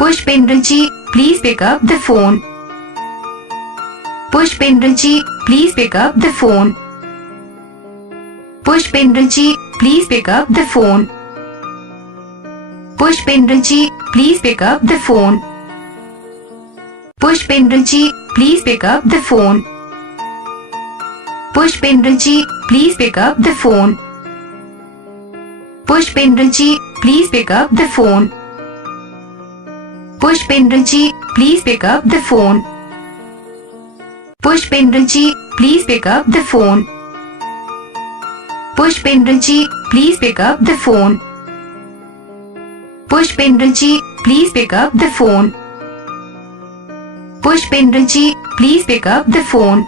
Pushpendra ji, please pick up the phone. Pushpendra ji, please pick up the phone. Pushpendra ji, please pick up the phone. Pushpendra ji, please pick up the phone. Pushpendra ji, please pick up the phone. Pushpendra ji, please pick up the phone. Pushpendra ji, please pick up the phone. Pushpendra ji, please pick up the phone. Pushpendra ji, please pick up the phone. Pushpendra ji, please pick up the phone. Pushpendra ji, please pick up the phone. Pushpendra ji, please pick up the phone.